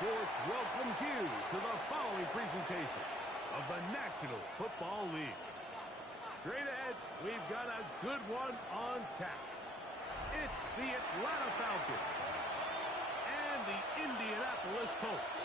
Sports welcomes you to the following presentation of the National Football League. Straight ahead, we've got a good one on tap. It's the Atlanta Falcons and the Indianapolis Colts.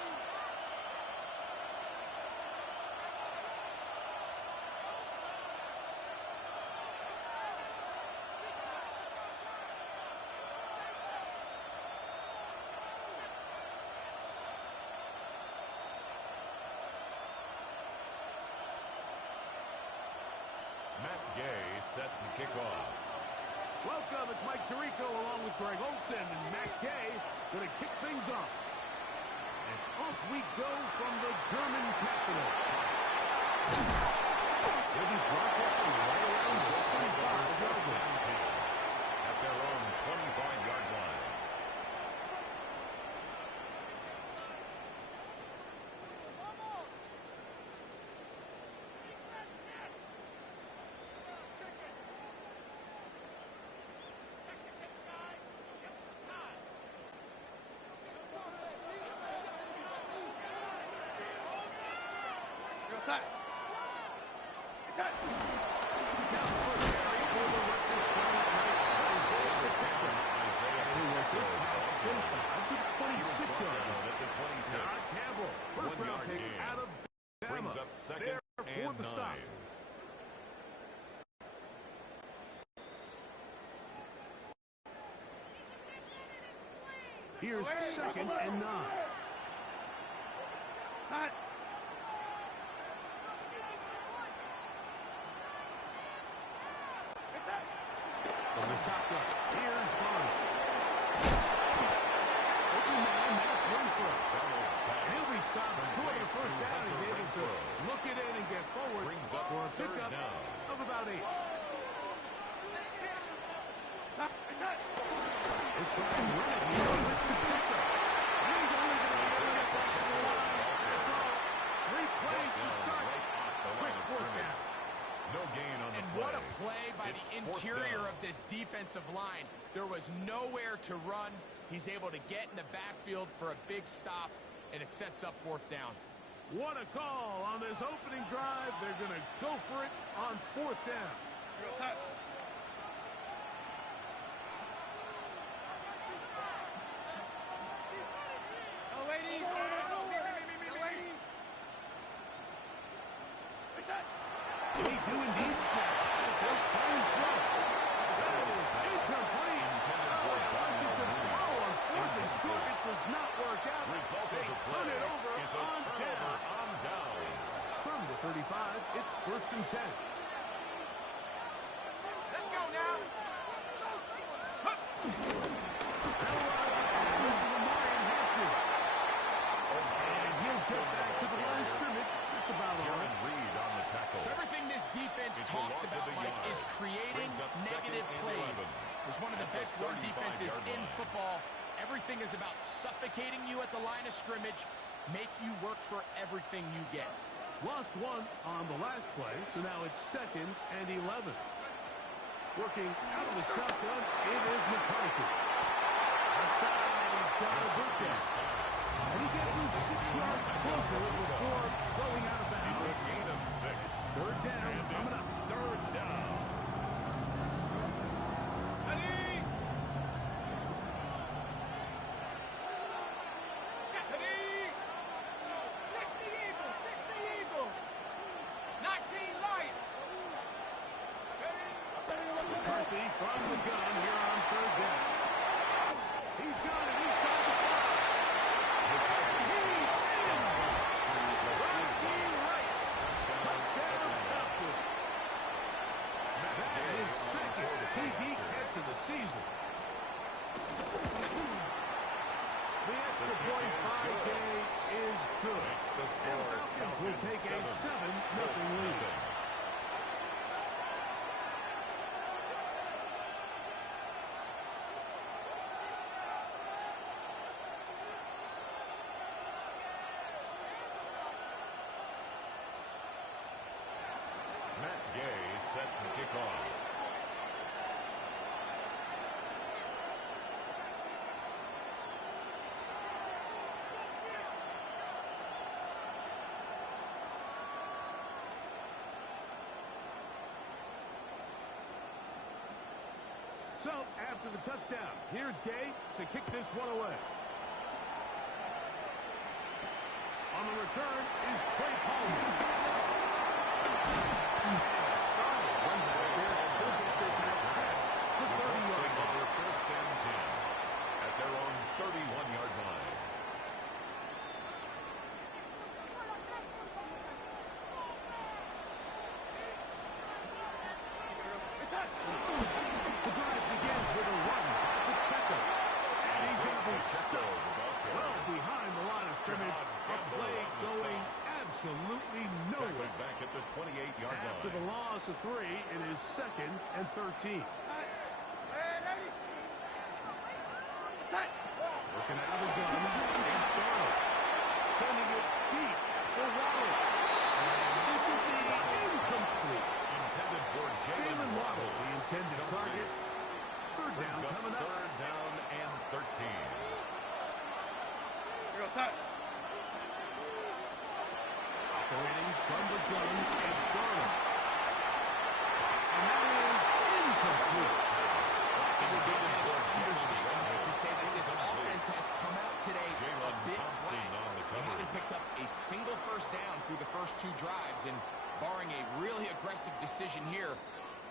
Set to kick off. Welcome, it's Mike Tirico along with Greg Olsen and Matt Gay going to kick things off. And off we go from the German capital. They'll be broadcasting right around the 25-yard line. At their own 25-yard line. Here's 2nd and 9. From the shotgun, here's Vaughn. Open man, that's Winfrey. He'll be stopped short of the first down. He's able to look it in and get forward for a pickup of about 8. It's trying to run it here. He's only going to be able to get back to the line. That's all. 3 plays to start. Quick 4th down. No gain on the and play. What a play by the interior of this defensive line. There was nowhere to run. He's able to get in the backfield for a big stop, and it sets up 4th down. What a call on this opening drive. They're going to go for it on 4th down. They do indeed snap as they try and throw. That is incomplete. Wanted to throw on 4th and short. It does not work out. They turn it over on down. From the 35, it's 1st and 10. Let's go now. This is a Marion Hampton. And he'll get back to the line of scrimmage. It's about all right. So everything this defense talks about, Mike, is creating negative plays. It's one of the best run defenses in football. Everything is about suffocating you at the line of scrimmage, make you work for everything you get. Lost 1 on the last play, so now it's 2nd and 11. Working out of the shotgun, it is McCarthy. Outside, he's got a boot pass. And he gets him 6 yards closer before going out of bounds. It's a gain of 6. 3rd down coming up. 3rd down. McCarthy from the gun here on 3rd down. He's got it inside the 5. He's in. Rocky Rice. Touchdown Falcons. That is 2nd TD catch of the season. The extra point by Gay is good. And the Falcons will take a 7-0 lead. Set to kick off. So, after the touchdown, here's Gay to kick this one away. On the return is Trey Palmer. Solid run back there. He'll get this out fast for 30 yards. Over first and 10 at their own 31-yard line. The drive begins with a run to Checo. And he's going to be stuck well behind the line of scrimmage. A play going absolutely nowhere. Back at the 28-yard line. After the loss of 3, it is 2nd and 13. Working out of the gun, it's Darnold. Sending it deep for Waddle. And this will be incomplete. Intended for Jalen Waddle, the intended target. Third down coming up. Third down and 13. Operating from the gun, it's Darnold. And that is incomplete. It would be an understatement to say that this offense has come out today a bit flat. They haven't picked up a single first down through the first 2 drives, and barring a really aggressive decision here,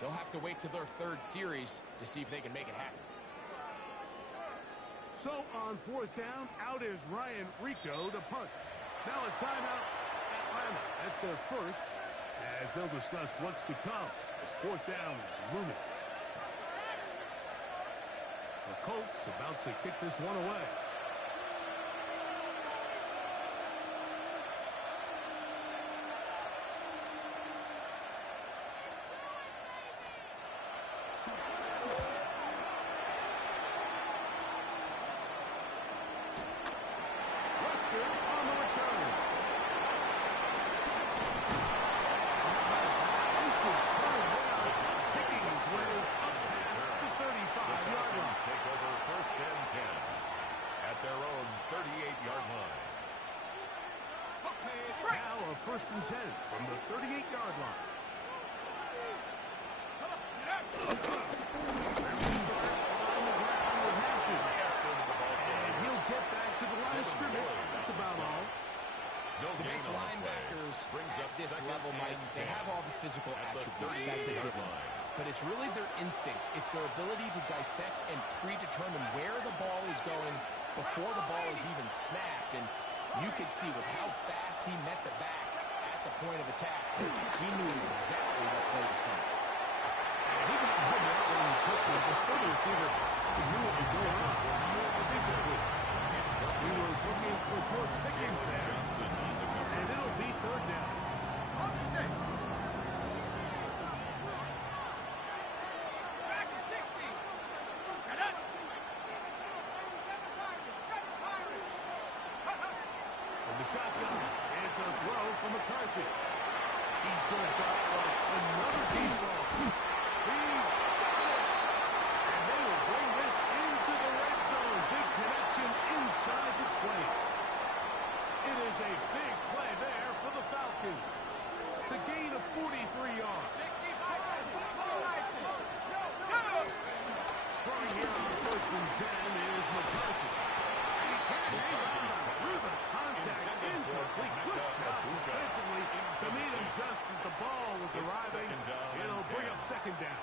they'll have to wait to their 3rd series to see if they can make it happen. So on 4th down, out is Ryan Rico to punt. Now a timeout, Atlanta. That's their first, as they'll discuss what's to come as 4th down is looming. The Colts about to kick this one away. First and 10 from the 38-yard line. And he'll get back to the line of scrimmage. That's about all. The base linebackers at this level, Mike, they have all the physical attributes. That's a given. But it's really their instincts. It's their ability to dissect and predetermine where the ball is going before the ball is even snapped. And you could see with how fast he met the back at the point of attack, he knew exactly what play was coming. And he got hit out when he took the before the receiver. He knew what was going on. He was looking for George Pickens there. And it'll be 3rd down. On the 6. Back to 60. And up. From the shotgun, it's a throw from McCarthy. He's going to dial another deep ball. He's got it. And they will bring this into the red zone. Big connection inside the 20. It is a big play there for the Falcons. It's a gain of 43 yards. Throwing here on 1st and 10 is McCarthy. He can't hang on through the contact. Incomplete. Good job defensively to meet him just as the ball was arriving. It'll bring up 2nd down.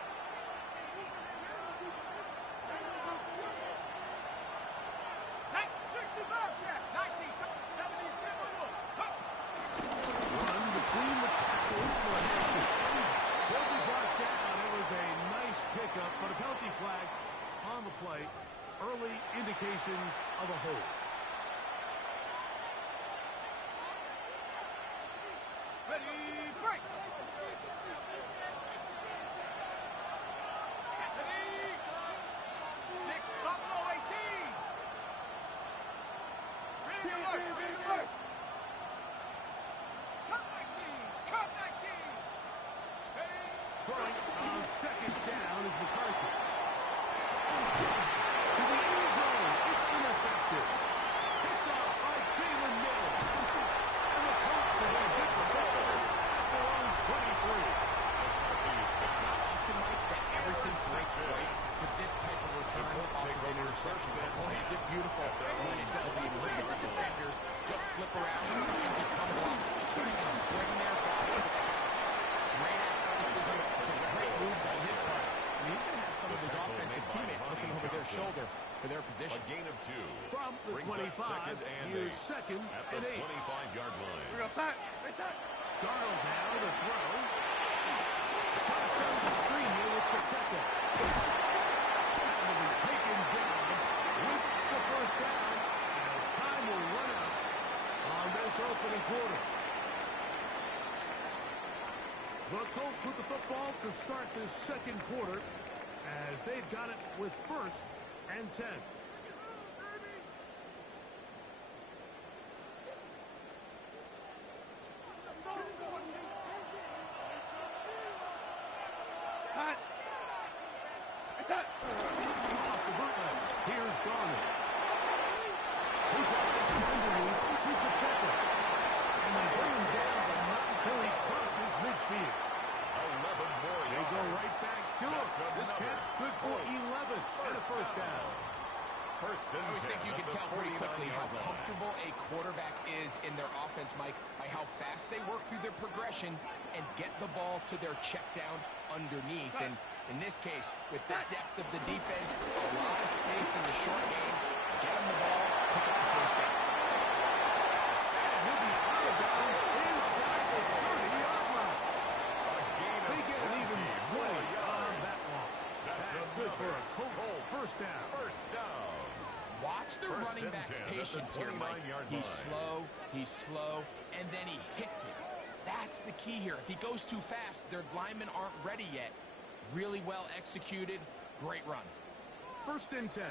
Run between the tackles for a penalty. He'll be brought down. It was a nice pickup, but a penalty flag on the play. Early indications of a hold. Ready, break. Throwing on 2nd down is McCarthy. To the end zone. It's intercepted. Picked off by Jalen Mills. And the Colts are going to get the ball at their own 23. It's not often, Mike, that everything breaks right for this type the Brings up 25. second and Here's 8. second At and the 8. 25-yard line. Darnold now to throw. Toss on the screen here with Pacheco. Will be taken down with the first down. And time will run out on this opening quarter. The Colts with the football to start this second quarter as they've got it with first and 10. Off the bootleg. Here's Darnold. He drives underneath to Pacheco. And they bring him down, but not until he crosses midfield. 11 more They yards. go right back to him. This catch good for 11 and a first down. First and I always 10 think you at can the tell pretty quickly how 49-yard line. comfortable a quarterback is in their offense, Mike, by how fast they work through their progression and get the ball to their check down underneath. And in this case, with the depth of the defense, a lot of space in the short game, get them the ball, pick up the first down. And he'll be out of bounds inside the 30-yard line. They get an even 20 on that one. That's good for a Colts first down. First down. Watch the First running and back's 10 at the patience here, Mike. 29-yard He's slow, and then he hits it. That's the key here. If he goes too fast, their linemen aren't ready yet. Really well executed. Great run. First and 10.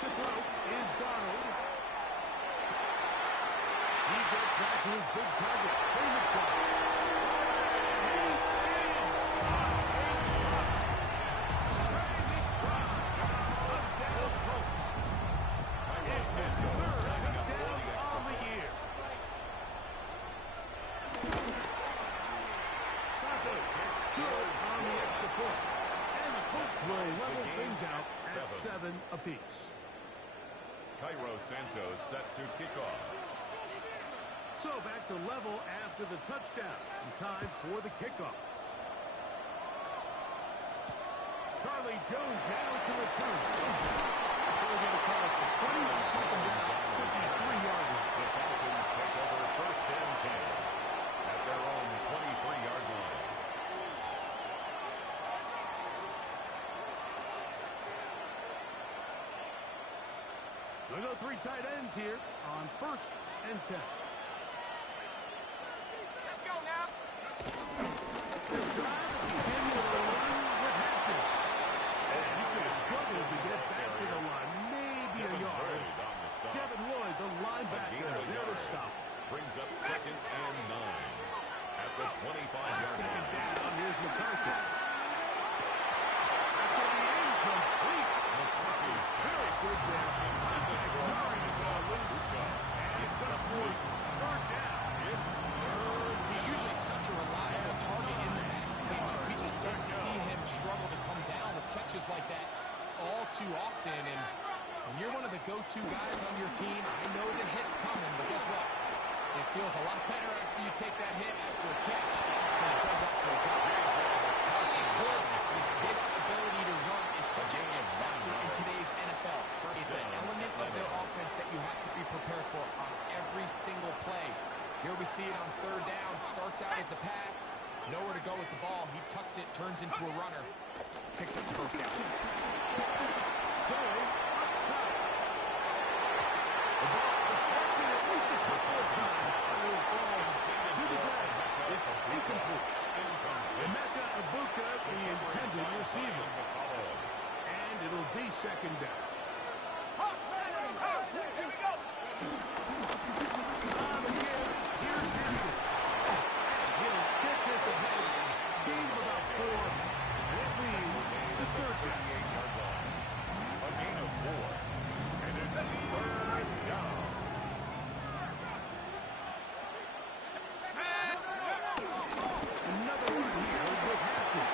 To throw is Darnold. He gets that to his big target, McCoy. He's in. Touchdown, Colts. It's his third touchdown on the year. Santos, good on the extra point. And the Colts will level things out at 7 apiece. Cairo Santos set to kick off. So back to level after the touchdown. And time for the kickoff. Carly Jones now to return. They'll get across the 20 and take them down 53-yard line. The Falcons take over first and 10 at their own 23-yard line. They'll go 3 tight ends here on first and 10. Let's go now. They'll drive and continue to run with Hampton. And he's going to struggle to get back to the line. Maybe a yard. Devin Lloyd, the linebacker, there to stop. Brings up second and 9 at the 25-yard Second line. down, here's McCarthy. That's going to be incomplete. McCarthy's Very good there. Contact jarring the ball loose. And it's going to force third down. It's third. He's usually such a reliable target in the passing game. We just don't see him struggle to come down with catches like that all too often. And when you're one of the go-to guys on your team, I know the hit's coming, but guess what? It feels a lot better after you take that hit after a catch than it does after a drop. This ability to run is such an X factor in today's NFL. It's an element of their offense that you have to be prepared for on every single play. Here we see it on third down. Starts out as a pass. Nowhere to go with the ball. He tucks it, turns into a runner. Picks up the first down. Going up top. The ball deflected at least a couple of times. It will fall to the ground. It's incomplete. Emeka Ibuka, the intended receiver. And it'll be second down. On the give, here's Hampton. He'll get this ahead. Gain of about 4. And it leads to third down. A gain of 4. And it's third down. Another one here with Hampton.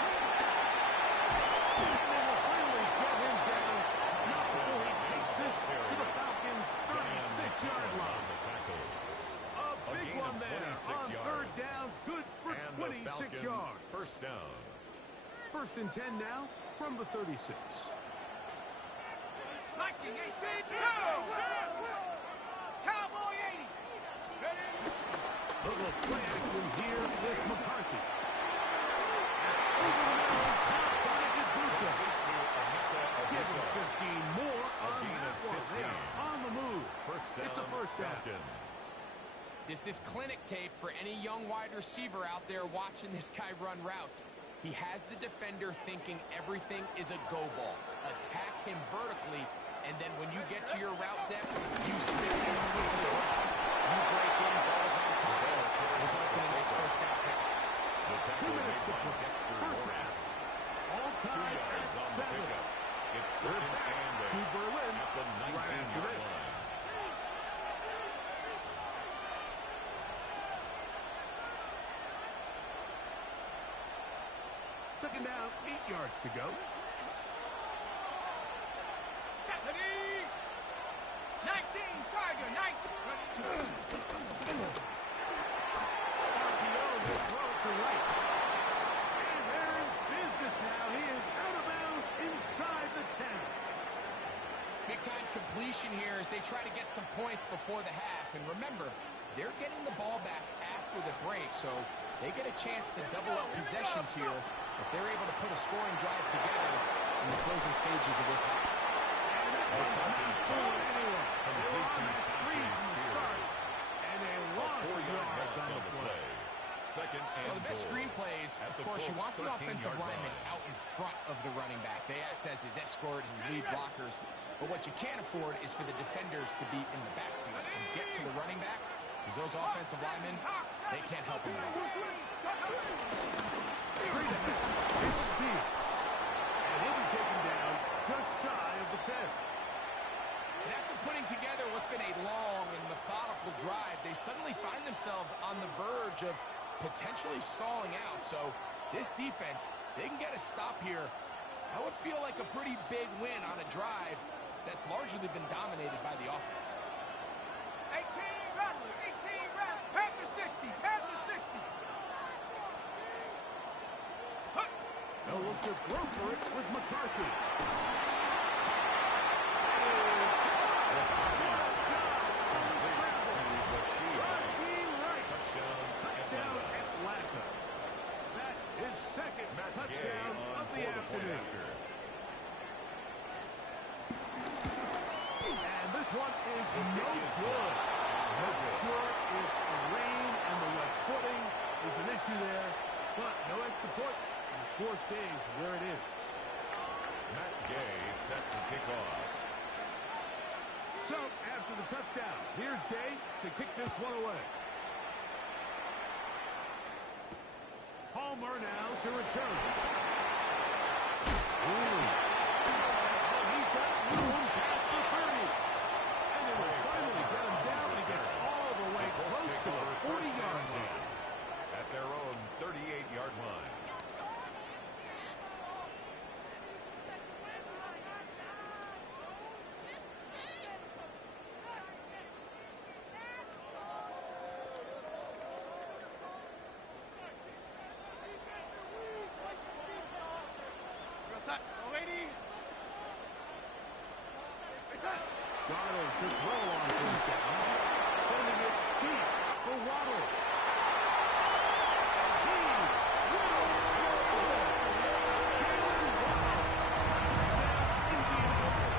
And they will finally get him down. Not First and 10 now from the 36. Viking 18, go! Cowboy 80. A little play action here with McCarthy. Over the middle, caught by Ibuka. Give him 15 more on that one. They are on the move. It's a first down. This is clinic tape for any young wide receiver out there watching this guy run routes. He has the defender thinking everything is a go ball. Attack him vertically, and then when you get to your route depth, you stick him quickly. You break in, balls on top. Results in a nice first down pick. 2 minutes to play. First half. All time at 7. It's second and to Berlin at the 19-yard line. Second down, 8 yards to go. 19, Tiger, 19. RPO will throw to Rice. And they're in business now. He is out of bounds inside the 10. Big-time completion here as they try to get some points before the half. And remember, they're getting the ball back after the break, so they get a chance to double up possessions here if they're able to put a scoring drive together in the closing stages of this half. And that one's not fooling anyone. They were on that screen from the start, and they lost yards on the play. Second and Well, the best goal. screen plays, of course, you want the offensive lineman out in front of the running back. They act as his escort, his lead blockers. But what you can't afford is for the defenders to be in the backfield and get to the running back, because those offensive linemen, they can't help him at all. Straight ahead, it's speed. And he'll be taken down just shy of the 10. And after putting together what's been a long and methodical drive, they suddenly find themselves on the verge of potentially stalling out. So this defense, they can get a stop here. That would feel like a pretty big win on a drive that's largely been dominated by the offense. 18, Rattler, 18, Rattler. Panther 60, Panther 60. They'll look to throw for it with McCarthy. Touchdown Atlanta. That is second touchdown of the afternoon. And this one is no good. Not sure if the rain and the wet footing is an issue there, but no extra point. And the score stays where it is. Matt Gay set to kick off. So, after the touchdown, here's Gay to kick this one away. Palmer now to return. Ooh. And he's got room past the 30. And they will finally get him down, and he gets all the way close to the 40-yard line. At their own 38-yard line. Goddard to throw on first down. Sending it deep for Waddle. And he will score. Jalen Waddle. Touchdown, Indianapolis.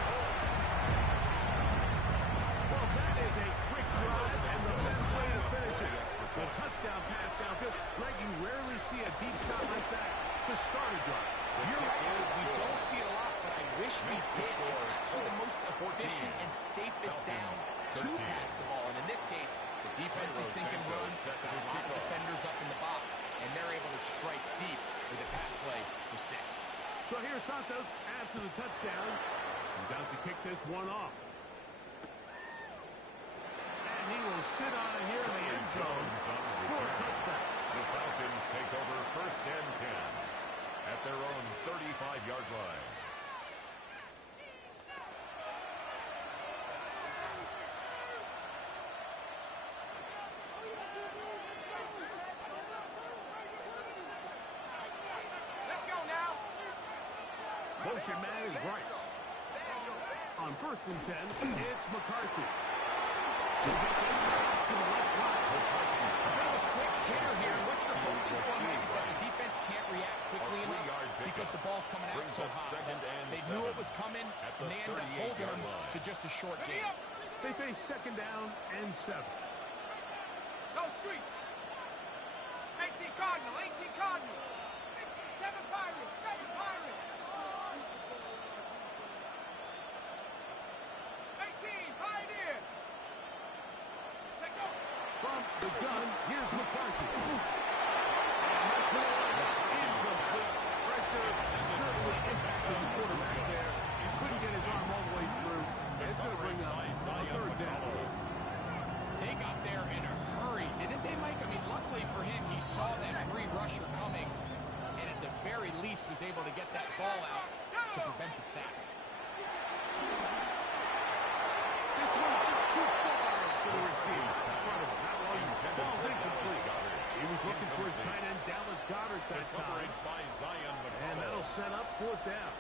Well, that is a quick drive and the best way to finish it. The touchdown pass downfield. Greg, you rarely see a deep shot like that to start a drive. You're right, we don't see it a lot, but I wish we did. It's actually the most efficient and safest down to pass the ball. And in this case, the defense is thinking run. There's a lot of defenders up in the box, and they're able to strike deep with a pass play for 6. So here's Santos after the touchdown. He's out to kick this one off. And he will sit on it here in the end zone for a touchdown. The Falcons take over first and 10 at their own 35-yard line. Let's go now. Motion man is Rice. On 1st and 10, it's McCarthy. They get this back to the left block. A quick hitter here. What you're hoping for, Mike, is that the defense can't react quickly enough because the ball's coming out so hot. They knew it was coming, and they ended up holding them to just a short game. They face 2nd down and 7. Go street. 18 Cardinal, 18 Cardinal. 7 Pirates, 7 Pirates. 18 Pioneer. Take over. From the gun, here's McCarthy. And that's going to incomplete. Pressure certainly impacted the quarterback there. He couldn't get his arm all the way through. And it's going to bring up a 3rd down. They got there in a hurry, didn't they, Mike? I mean, luckily for him, he saw that free rusher coming, and at the very least was able to get that ball out to prevent the sack. This one just too far for the receiver in front of him. That one falls incomplete. He was looking for his tight end, Dallas Goedert, that time. And that'll set up 4th down.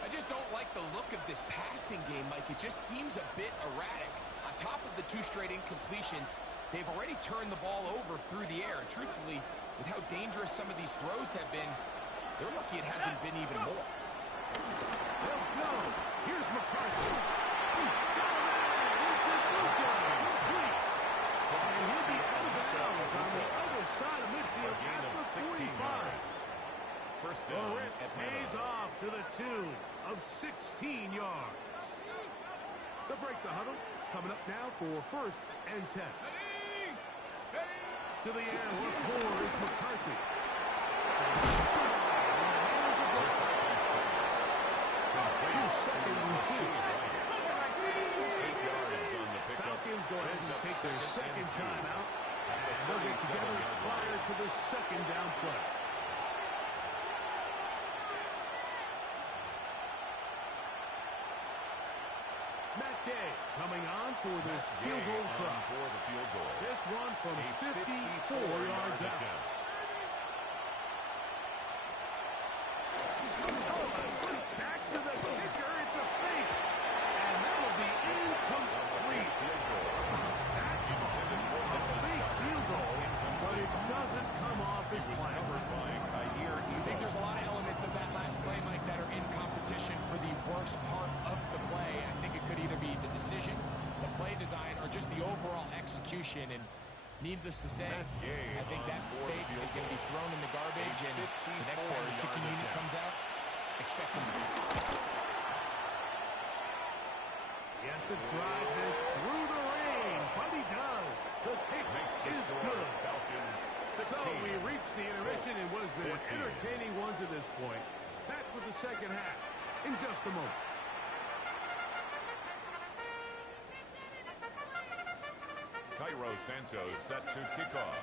I just don't like the look of this passing game, Mike. It just seems a bit erratic. On top of the 2 straight incompletions, they've already turned the ball over through the air. And truthfully, with how dangerous some of these throws have been, they're lucky it hasn't been even more. They'll go. Here's McCarthy. It's a good guys. Please. And he'll be out of bounds on the other side of midfield at the 45. First The down risk pays off to the tune of 16 yards. They'll break the huddle. Coming up now for 1st and 10. To the air once more is McCarthy. Here's 2nd and 2. 8 yards on the pickup. Falcons go ahead and take their 2nd timeout. And they'll get together prior to the 2nd down play. Coming on for this field goal try. This one from 54 yards out. Back to the kicker. It's a fake. And that will be incomplete. That's a fake field goal, but it doesn't come off his planned. I think there's a lot of elements of that last play, Mike, that are in competition for the worst part of the play. I think it could either be the decision, the play design, or just the overall execution. And needless to say, I think that fake is going to be thrown in the garbage, and the next time the kicking unit comes out, expect them to. He has to drive this through the rain, but he does. The kick is good. So we reach the intermission in what has been an entertaining one to this point. Back with the 2nd half in just a moment. Cairo Santos set to kick off.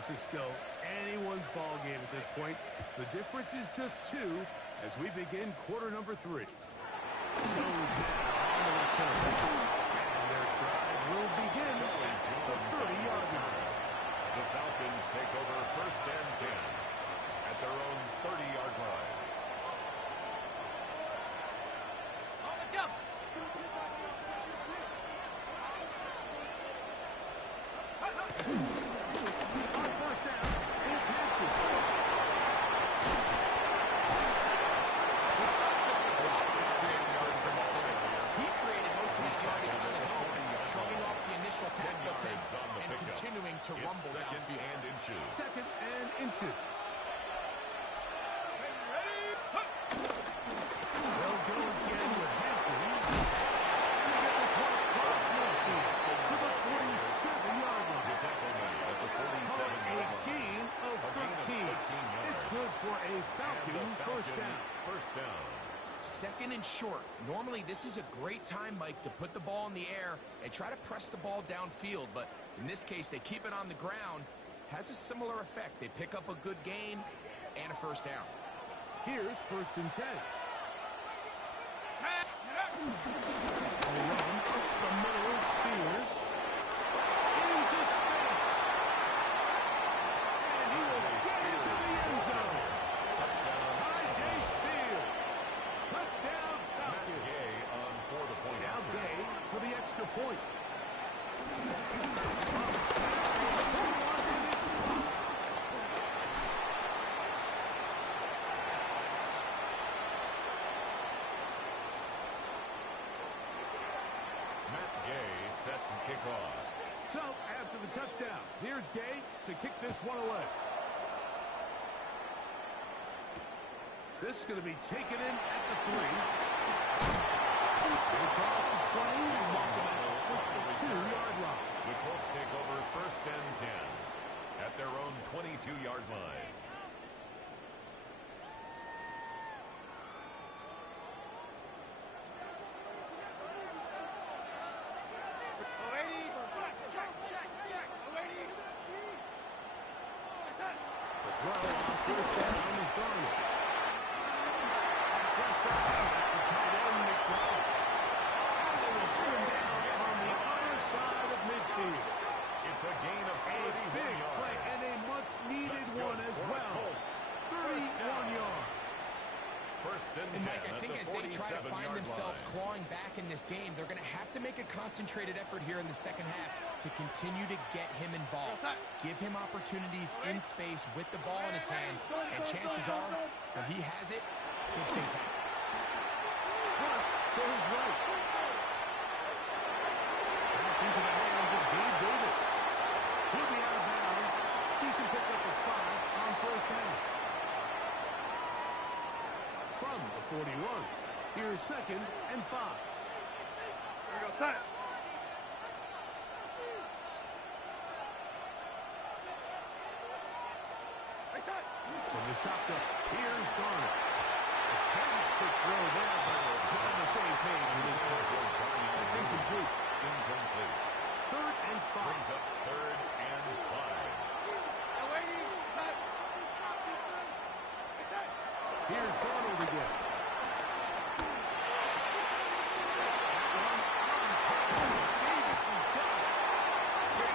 This is still anyone's ball game at this point. The difference is just 2 as we begin quarter number 3. Jones now on the return. And their drive will begin at the 30-yard line. The Falcons take over 1st and 10 at their own 30-yard line. On the jump. On 1st down, it's Hampton. It's not just the block that's creating yards for Mullen. He created most of his yardage on his own, shrugging off the initial tackle attempt and continuing to rumble downfield. 2nd and inches. They'll go again with Hampton. And they get this one across midfield to the 47-yard line. A gain of 13. It's good for a Falcon 1st down. 1st down. 2nd and short. Normally, this is a great time, Mike, to put the ball in the air and try to press the ball downfield. But in this case, they keep it on the ground. Has a similar effect. They pick up a good gain and a 1st down. Here's 1st and 10. A run up the middle, Spears. Into space. Gay to kick this one away. This is going to be taken in at the 3. They cross the 20 and walk them at the 22-yard line. The Colts take over first and 10 at their own 22-yard line. It's a gain of 31 big yards. play and a much-needed one as well. 31 yards. First and 10 And Mike, I think at as the they try to find 47-yard themselves line. clawing back in this game, they're going to have to make a concentrated effort here in the second half to continue to get him involved. Give him opportunities in space with the ball in his hand, and chances are, when he has it, good things happen. To his right. That's into the hands of Gabe Davis. He'll be out of bounds. Decent pickup of 5 on first down. From the 41, here's second and 5. Here we go, set. From the shotgun, here's Garner. A very quick throw there, but they're on the same page with his tackle. That's incomplete. Incomplete. Third and 5. Brings up third and 5. Here's Darnold again. Davis is got it.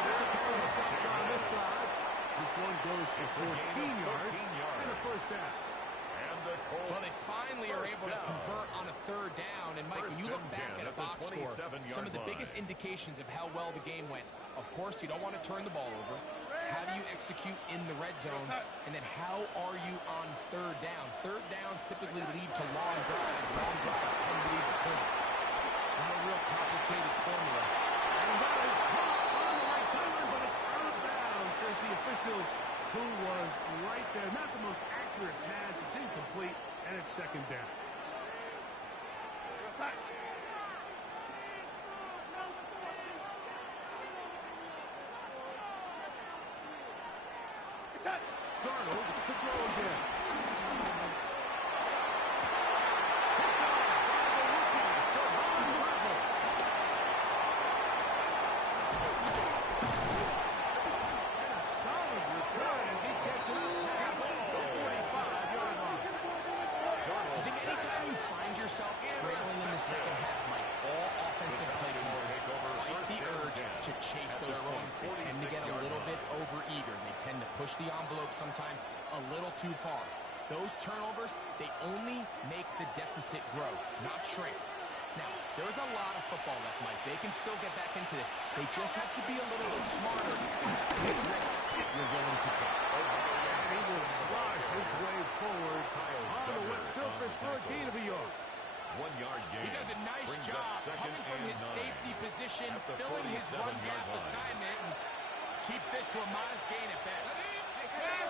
That's a couple of hookups on this drive. This one goes for 14 yards and a first down. And the Colts. Well, they finally are able to convert on a third down. And, Mike, when you look back at a box score, some of the biggest indications of how well the game went. Of course, you don't want to turn the ball over. How do you execute in the red zone? And then how are you on third down? Third downs typically lead to long drives. Long drives tend to lead to points. It's not a real complicated formula. And that is caught on the right sideline, but it's out of bounds, says the official who was right there. Not the most accurate pass. It's incomplete, and it's second down. Darnold to throw again. And a solid return as he gets it up past the 45-yard line. I think anytime you find yourself trailing in the second half, Mike, all offensive play callers fight the urge to chase those points. They tend to get a little bit over-eager. They tend to push the envelope sometimes a little too far. Those turnovers, they only make the deficit grow, not shrink. Now, there's a lot of football left, Mike. They can still get back into this. They just have to be a little bit smarter about which risks you're willing to take. And he will slosh his way forward on the wet surface for a gain of a yard. 1 yard gain. He does a nice Brings job up second coming from and his 9 safety position, at the filling his 47-yard run gap line. assignment, and keeps this to a modest gain at best.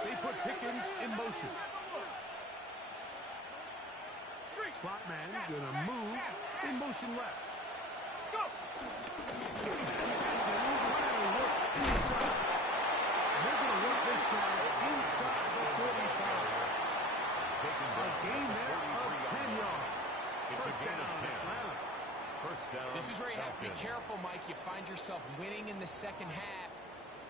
They put Pickens in motion. Slot man gonna move in motion left. Go! Trying to work inside. They're gonna work this drive inside the 45. Taken A down gain at the there of 10 yards. It's a First gain of down, 10. Atlanta. First down. This is where you have to be Falcons. careful, Mike. You find yourself winning in the second half.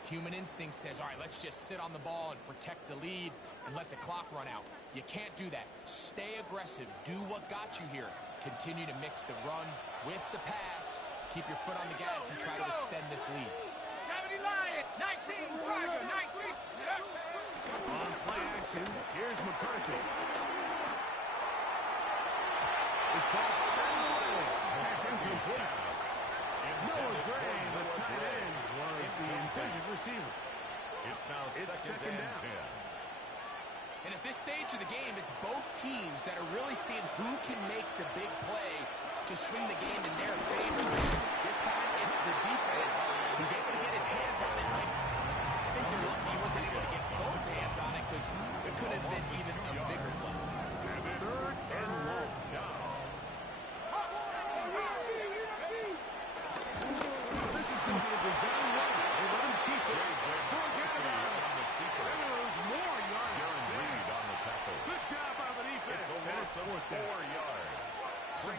Human instinct says, all right, let's just sit on the ball and protect the lead and let the clock run out. You can't do that. Stay aggressive. Do what got you here. Continue to mix the run with the pass. Keep your foot on the gas and try to extend this lead. 70 Lion, 19 Tiger, 19. On play action, here's McCarthy. This ball batted away. That's incomplete. Noah Gray, the tight end, was the intended receiver. It's now second second and down. 10. And at this stage of the game, it's both teams that are really seeing who can make the big play to swing the game in their favor. This time, it's the defense who's able to get his hands on it. Like, I think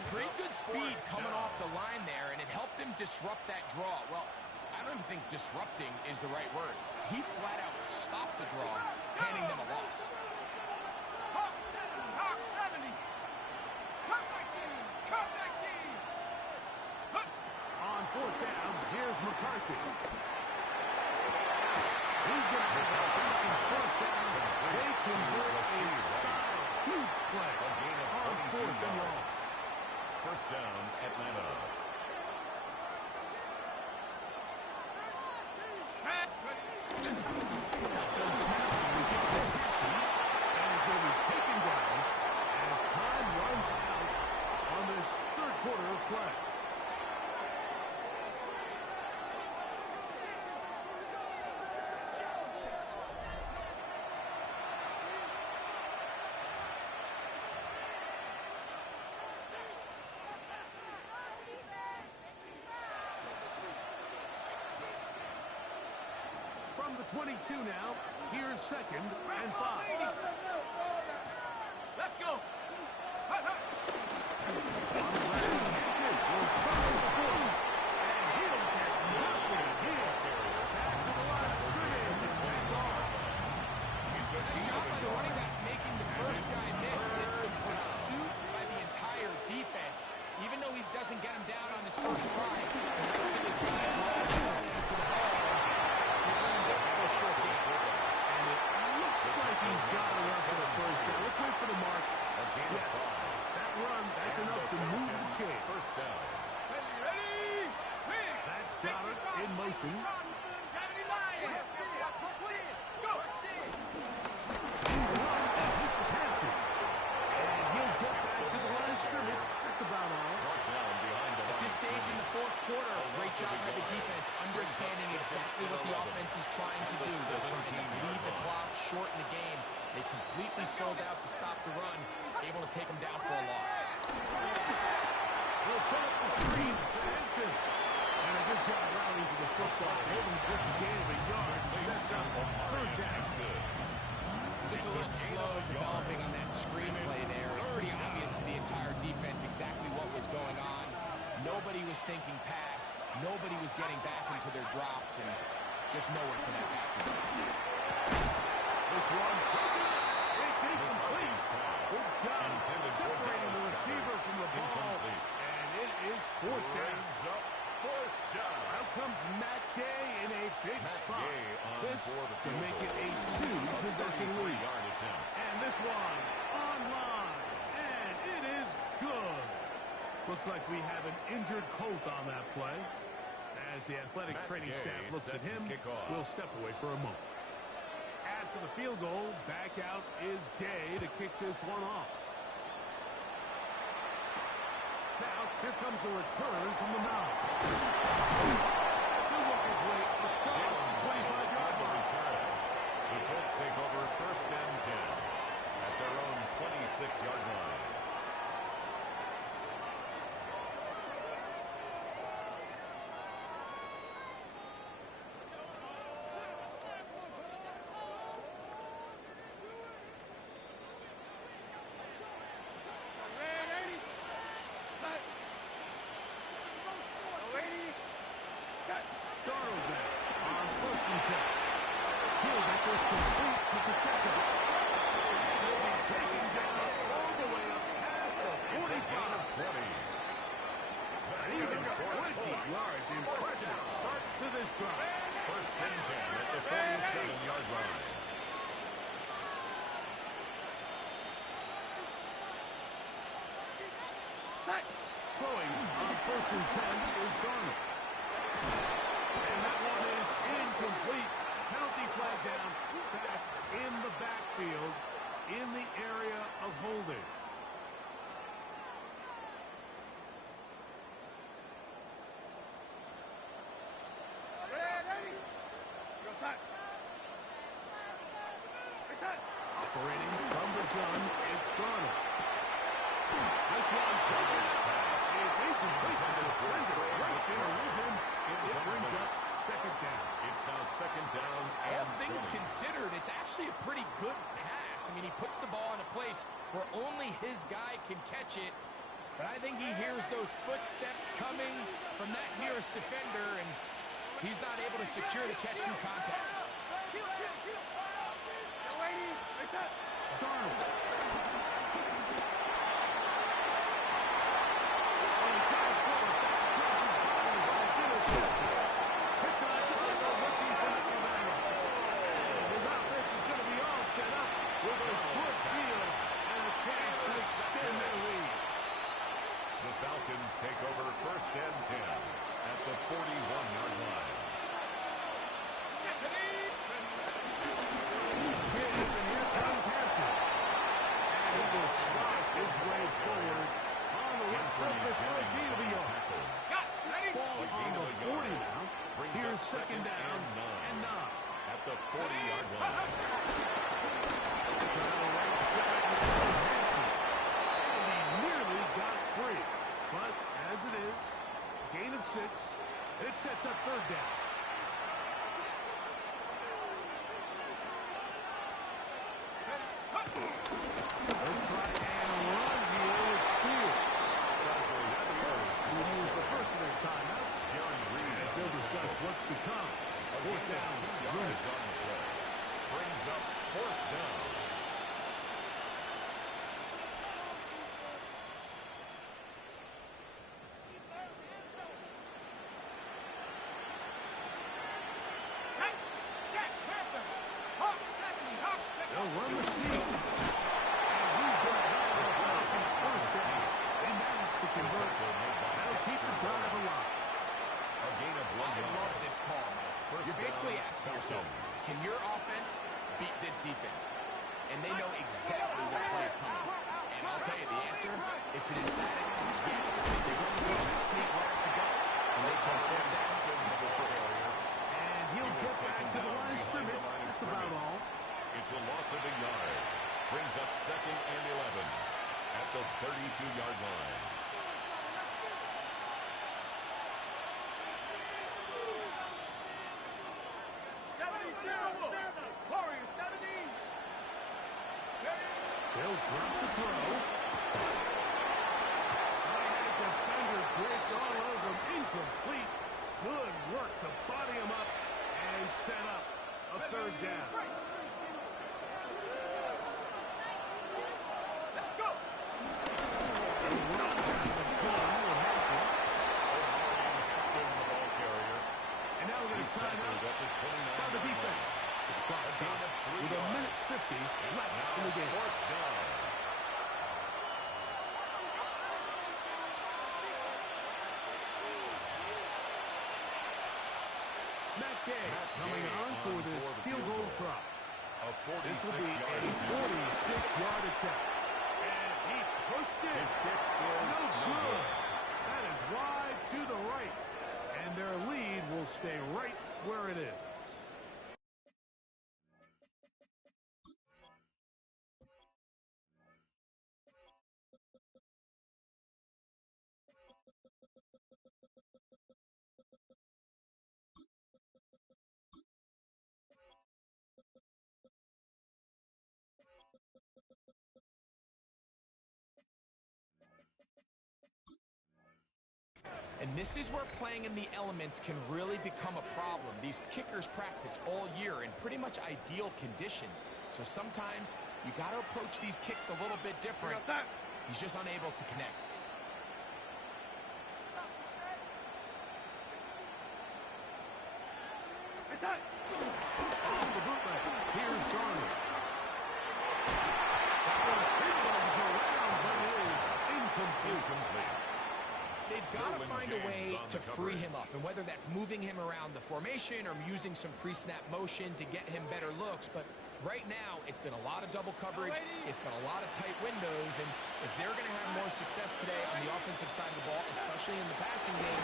Pretty good speed coming off the line there, and it helped him disrupt that draw. Well, I don't even think disrupting is the right word. He flat out stopped the draw, handing them a loss. Hawk 70, Hawk 70. Hawk 19, Hawk 19. On fourth down, here's McCarthy. He's going to have that Falcons first down. They convert a style. Huge play on fourth and long. First down, Atlanta. And he's going to be taken down as time runs out on this third quarter of play. From the 22 now, here's 2nd and 5. Let's go. On the ground, Hampton will start at the 40. And he'll get nothing here. Back to the line of scrimmage, and that's all. Nice job by the running back making the first guy miss, but it's the pursuit by the entire defense. Even though he doesn't get him down on his first try, the rest of his guys are all running into the ball. And it looks like he's got a run for the first down. Let's wait for the mark. Yes, that run, that's enough to move the chain. First down. Ready? That's Goddard in motion. 70 Lions. Go. And this is Hampton. And he'll get back to the line of scrimmage. That's about all. Brought down behind the At this stage in the fourth quarter, great job by the defense, understanding exactly what the offense is trying to do. They're trying to lead the clock, shorten the game. They completely sold out to stop the run, able to take them down for a loss. He'll set up the screen for Hampton. And a good job rallying to the football. Holding just a gain of a yard. Sets up third down. Just a little slow developing on that screenplay there. It's pretty obvious to the entire defense exactly what was going on. Nobody was thinking pass. Nobody was getting back into their drops, and just nowhere for that back. This one, it's incomplete. Good job separating the receiver from the ball. And it is fourth down. Fourth down. Out comes Matt Gay in a big spot. This to make it a two-possession lead. And this one online. And it is good. Looks like we have an injured Colt on that play. As the athletic training staff looks at him, we'll step away for a moment. After the field goal, back out is Gay to kick this one off. Now, here comes a return from the mound. He'll work his way across the 25-yard line. The Colts take over first and 10 at their own 26-yard line. Darnold back on first and 10. He'll get this complete to Pacheco. He'll be taken down all the way up past the 45. 20. And even 20 yards. Impressive start to this drive. First and 10 at the 47-yard line. Throwing on first and 10 is Darnold. And that one is incomplete. Penalty flag down. Back in the backfield in the area of holding. Ready? Go side. Operating from the gun, it's Darnold. This one covers pass. It's incomplete. The defender right there with him. It brings up second down. It's now second down. All things considered, it's actually a pretty good pass. I mean, he puts the ball in a place where only his guy can catch it. But I think he hears those footsteps coming from that nearest defender, and he's not able to secure the catch through contact. Darnold. The Falcons take over 1st and 10 at the 41-yard line. Here comes Hampton. And he will slice his way forward on the left surface for a gain of a yard. Ball on the 40 now. Here's 2nd down and 9 at the 40-yard line. And he nearly got free. But as it is, gain of 6. It sets up 3rd down. They'll try and run here with Spears. We'll use the first of their timeouts as they'll discuss what's to come. 4th down. Yards on the play. Brings up 4th down. They'll run the sneak. And he's going to have the Falcons 1st down. They managed to convert. That'll keep the drive alive. A gain of 1 I yard. love this call, man. You're basically asking yourself, can your offense beat this defense? And they know exactly what play is coming. And I'll tell you the answer, it's an emphatic yes. They run the quarterback sneak right off the gut, and they turn 4th down into a 1st. And he'll get back to the line of scrimmage. That's about all. It's a loss of a yard. Brings up 2nd and 11 at the 32-yard line. They'll drop the throw. And defender draped all over him. Incomplete. Good work to body him up and set up a 3rd down. And now we're going to sign up by the defense. The clock stops with 1:50 left in the game. 4th down. Matt Gay coming on for this field goal try. This will be a 46-yard attempt. And he pushed it. His kick is no no good. good. That is wide to the right. And their lead will stay right where it is. And this is where playing in the elements can really become a problem. These kickers practice all year in pretty much ideal conditions. So sometimes you got to approach these kicks a little bit different. He's just unable to connect. Off the bootleg. Here's Darnold. That one pinballs around, but it is incomplete. They've got to find a way to free him up, and whether that's moving him around the formation or using some pre-snap motion to get him better looks, but right now it's been a lot of double coverage, it's been a lot of tight windows, and if they're going to have more success today on the offensive side of the ball, especially in the passing game,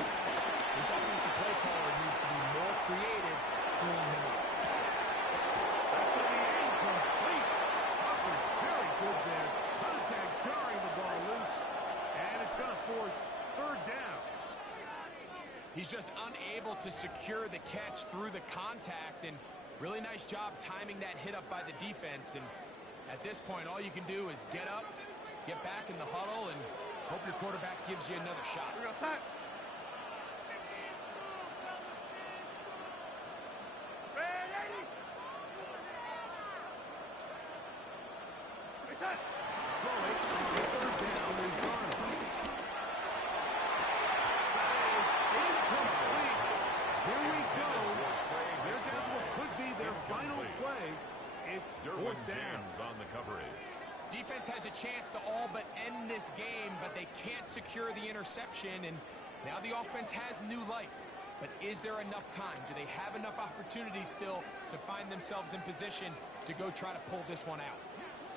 this offensive play caller needs to be more creative freeing him up. That's going to be incomplete. Hubbard very good there. Contact jarring the ball loose, and it's going to force 3rd down. He's just unable to secure the catch through the contact, and really nice job timing that hit up by the defense. And at this point, all you can do is get up, get back in the huddle, and Hope your quarterback gives you another shot. We're gonna set. Ready? Set. Throwing on third down is Darnold. That is incomplete. Here we go. They're down to what could be their final play. It's fourth down. On the coverage. Defense has a chance to all but end this game, but they can't secure the interception, and now the offense has new life. But is there enough time? Do they have enough opportunities still to find themselves in position to go try to pull this one out?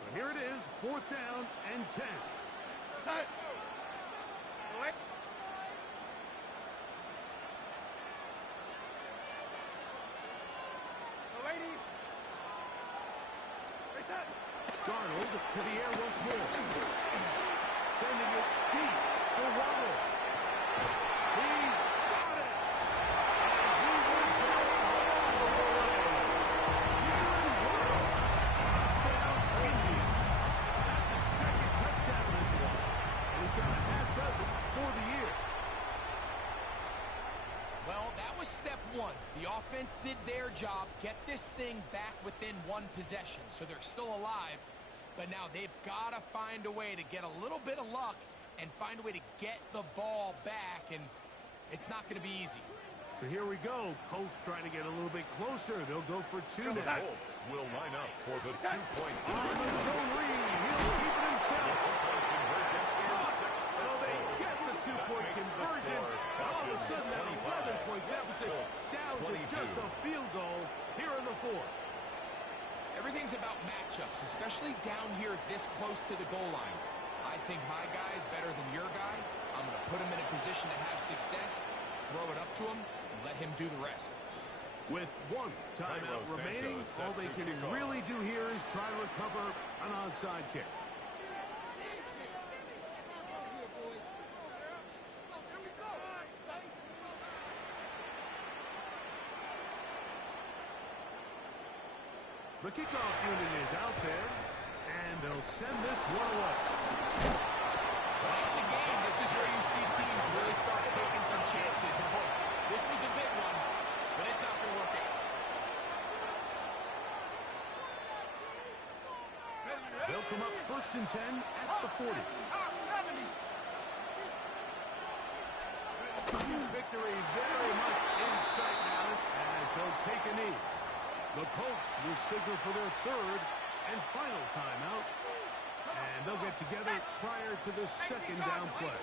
So here it is, fourth down and 10. Set. Wait. Lady. Set. Darnold to the air once more. Sending it deep for Waddle. He's got it. And he will go all the way. Jalen Waddle. Touchdown, Indy. That's his second touchdown this one. And he's got a half dozen for the year. Well, that was step one. The offense did their job, get this thing back within one possession, so they're still alive. But now they've got to find a way to get a little bit of luck and find a way to get the ball back, and it's not going to be easy. So here we go. Colts trying to get a little bit closer. They'll go for two The now. Colts will line up for the two-point On the zone read. He'll keep it himself. two-point conversion is So they successful. get the two-point That makes the conversion. score All of a sudden, that 25. 11-point deficit down to 22. just a field goal here in the fourth. Everything's about matchups, especially down here this close to the goal line. I think my guy is better than your guy. I'm going to put him in a position to have success, throw it up to him, and let him do the rest. With one timeout Santos remaining, set all they to can kick off. really do here is try to recover an onside kick. The kickoff unit is out there, and they'll send this one away. Late in the game, this is where you see teams really start taking some chances. And boy, this was a big one, but it's not going to work out. They'll come up first and 10 at the 40. Top 70. Victory very much in sight now as they'll take a knee. The Colts will signal for their third and final timeout, and they'll get together prior to the second down play.